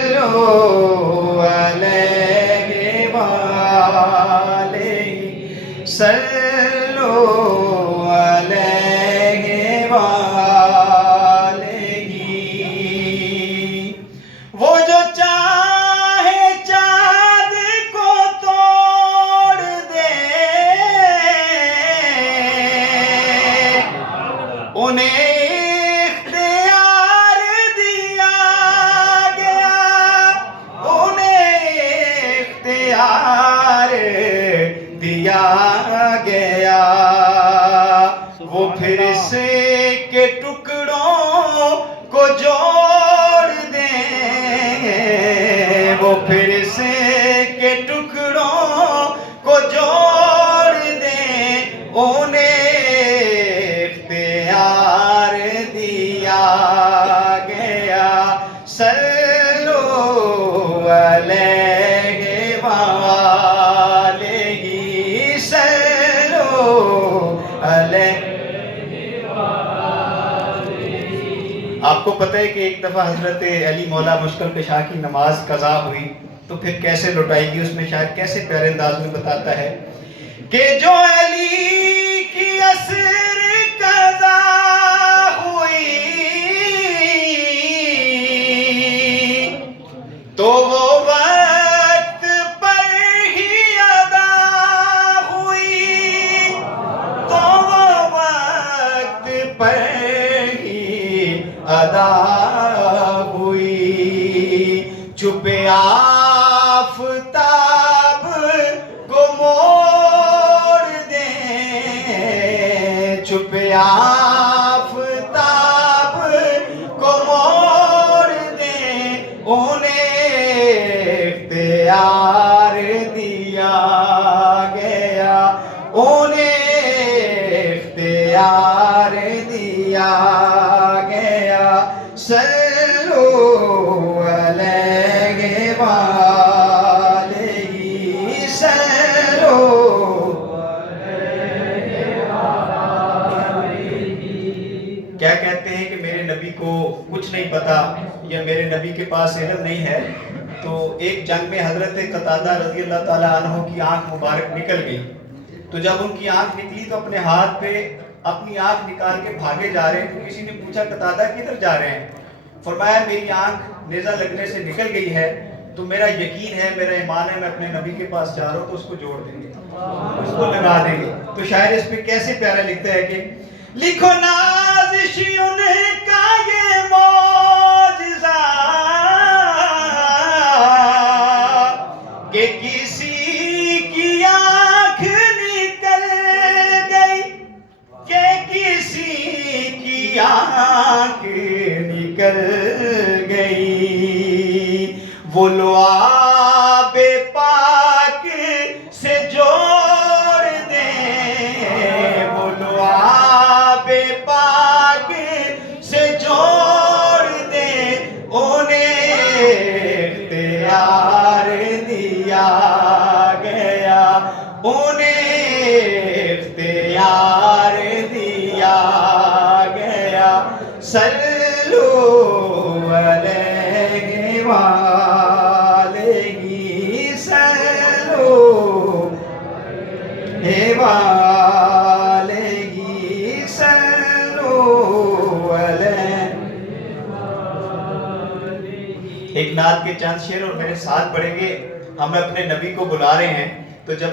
صلوا علیہ وآلہ صلوا علیہ وآلہ وہ جو چاہے چاند کو توڑ دے انہیں اختیار دیا گیا انہیں اختیار دیا گیا وہ پھر سے کے ٹکڑوں کو جوڑ دیں وہ پھر سے کے ٹکڑوں کو جوڑ دیں انہیں اختیار دیا گیا صلوا علیہ وآلہ صلوا علیہ۔ آپ کو پتہ ہے کہ ایک دفعہ حضرت علی مولا مشکل کشا کی نماز قضا ہوئی تو پھر کیسے لوٹائی گئی، اس میں شاید کیسے پیارے انداز میں بتاتا ہے کہ جو علی کی عصر قضا ہوئی تو وہ وقت پر ہی ادا ہوئی تو وہ وقت پر ہی ادا ہوئی چھپے آفتاب کو موڑ دیں چھپے آفتاب کو موڑ دیں انہیں اختیار دیا گیا انہیں اختیار دیا گیا صلوا علیہ وآلہ صلوا علیہ وآلہ۔ کیا کہتے ہیں کہ میرے نبی کو کچھ نہیں پتا یا میرے نبی کے پاس علم نہیں ہے، تو ایک جنگ میں حضرت قتادہ رضی اللہ تعالیٰ عنہ کی آنکھ مبارک نکل گئی، تو جب ان کی آنکھ نکلی تو اپنے ہاتھ پہ اپنی آنکھ نکال کے بھاگے جا رہے ہیں، تو کسی نے پوچھا قتادہ کدھر جا رہے ہیں؟ فرمایا میری آنکھ نیزہ لگنے سے نکل گئی ہے تو میرا یقین ہے میرا ایمان ہے میں اپنے نبی کے پاس جا رہا ہوں تو اس کو جوڑ دیں گے اس کو لگا دیں گے۔ تو شاعر اس پہ کیسے پیارا لکھتا ہے کہ لکھو نازش ان کا یہ معجزہ کہ کسی کی آنکھ نکل گئی کہ کسی کی آنکھ نکل گئی وہ لعاب پاک سے جوڑ دیں وہ لعاب پاک سے جوڑ دیں انہیں اختیار دیا گیا انہیں اختیار دیا گیا صلوا علیہ وآلہ صلوا علیہ وآلہ صلوا علیہ۔ ایک نعت کے چند شعر اور میرے ساتھ پڑھیں گے، ہم اپنے نبی کو بلا رہے ہیں، تو جب